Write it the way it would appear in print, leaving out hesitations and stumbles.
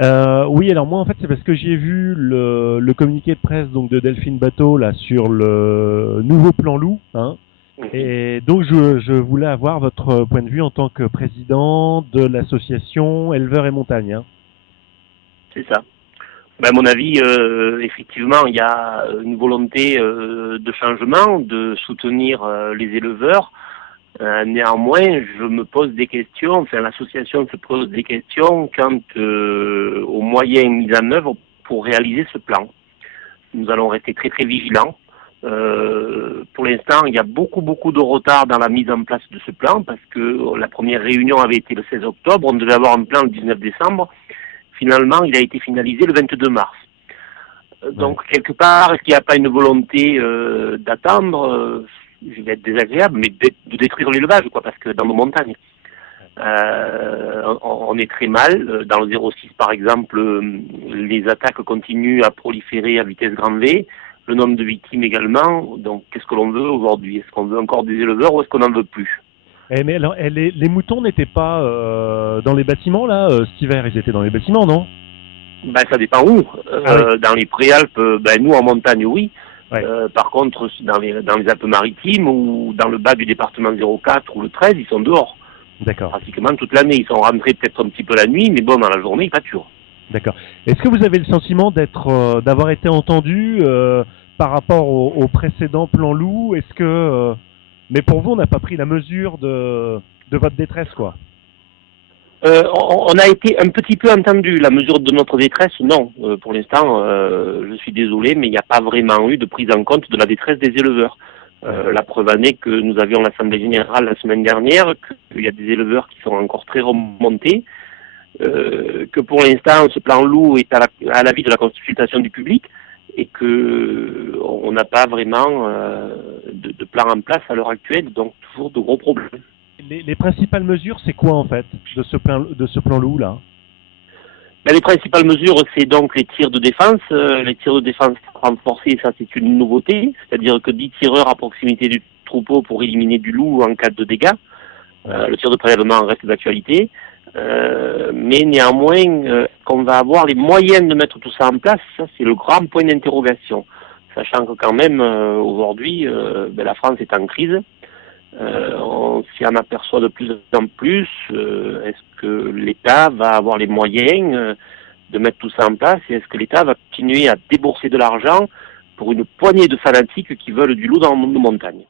Oui, alors moi en fait c'est parce que j'ai vu le communiqué de presse donc de Delphine Bateau là sur le nouveau plan loup, hein, Oui, et donc je voulais avoir votre point de vue en tant que président de l'association Éleveurs et Montagne. Hein. c'est ça. Ben, à mon avis, effectivement, il y a une volonté de changement, de soutenir les éleveurs. Néanmoins, je me pose des questions, enfin l'association se pose des questions quant aux moyens mis en œuvre pour réaliser ce plan. Nous allons rester très très vigilants. Pour l'instant, il y a beaucoup de retard dans la mise en place de ce plan parce que la première réunion avait été le 16 octobre, on devait avoir un plan le 19 décembre. Finalement, il a été finalisé le 22 mars. Ouais. Donc, quelque part, est-ce qu'il n'y a pas une volonté d'attendre je vais être désagréable, mais de détruire l'élevage, quoi, parce que dans nos montagnes, on est très mal. Dans le 06, par exemple, les attaques continuent à proliférer à vitesse grand V, le nombre de victimes également. Donc, qu'est-ce que l'on veut aujourd'hui? Est-ce qu'on veut encore des éleveurs ou est-ce qu'on n'en veut plus? Mais alors, les moutons n'étaient pas dans les bâtiments là cet hiver, ils étaient dans les bâtiments, non? Ben, ça dépend où. Ah oui. Dans les Préalpes, ben, nous en montagne, oui. Ouais. Par contre, dans les Alpes-Maritimes ou dans le bas du département 04 ou le 13, ils sont dehors. D'accord. Pratiquement toute l'année. Ils sont rentrés peut-être un petit peu la nuit, mais bon, dans la journée, ils pâturent. D'accord. Est-ce que vous avez le sentiment d'avoir été entendu par rapport au précédent plan loup? Est-ce que mais pour vous, on n'a pas pris la mesure de votre détresse, quoi. On a été un petit peu entendu. La mesure de notre détresse, non. Pour l'instant, je suis désolé, mais il n'y a pas vraiment eu de prise en compte de la détresse des éleveurs. Ouais. La preuve en est que nous avions l'Assemblée générale la semaine dernière, qu'il y a des éleveurs qui sont encore très remontés, que pour l'instant, ce plan loup est à l'avis de la consultation du public et que on n'a pas vraiment de plan en place à l'heure actuelle, donc toujours de gros problèmes. Les principales mesures, c'est quoi en fait de ce plan loup là? Ben, les principales mesures, c'est donc les tirs de défense. Les tirs de défense renforcés, ça c'est une nouveauté, c'est-à-dire que 10 tireurs à proximité du troupeau pour éliminer du loup en cas de dégâts. Ouais. Le tir de prélèvement reste d'actualité. Mais néanmoins, qu'on va avoir les moyens de mettre tout ça en place, ça c'est le grand point d'interrogation. Sachant que quand même, aujourd'hui, ben, la France est en crise. On s'y en aperçoit de plus en plus. Est-ce que l'État va avoir les moyens de mettre tout ça en place et est-ce que l'État va continuer à débourser de l'argent pour une poignée de fanatiques qui veulent du loup dans nos montagnes?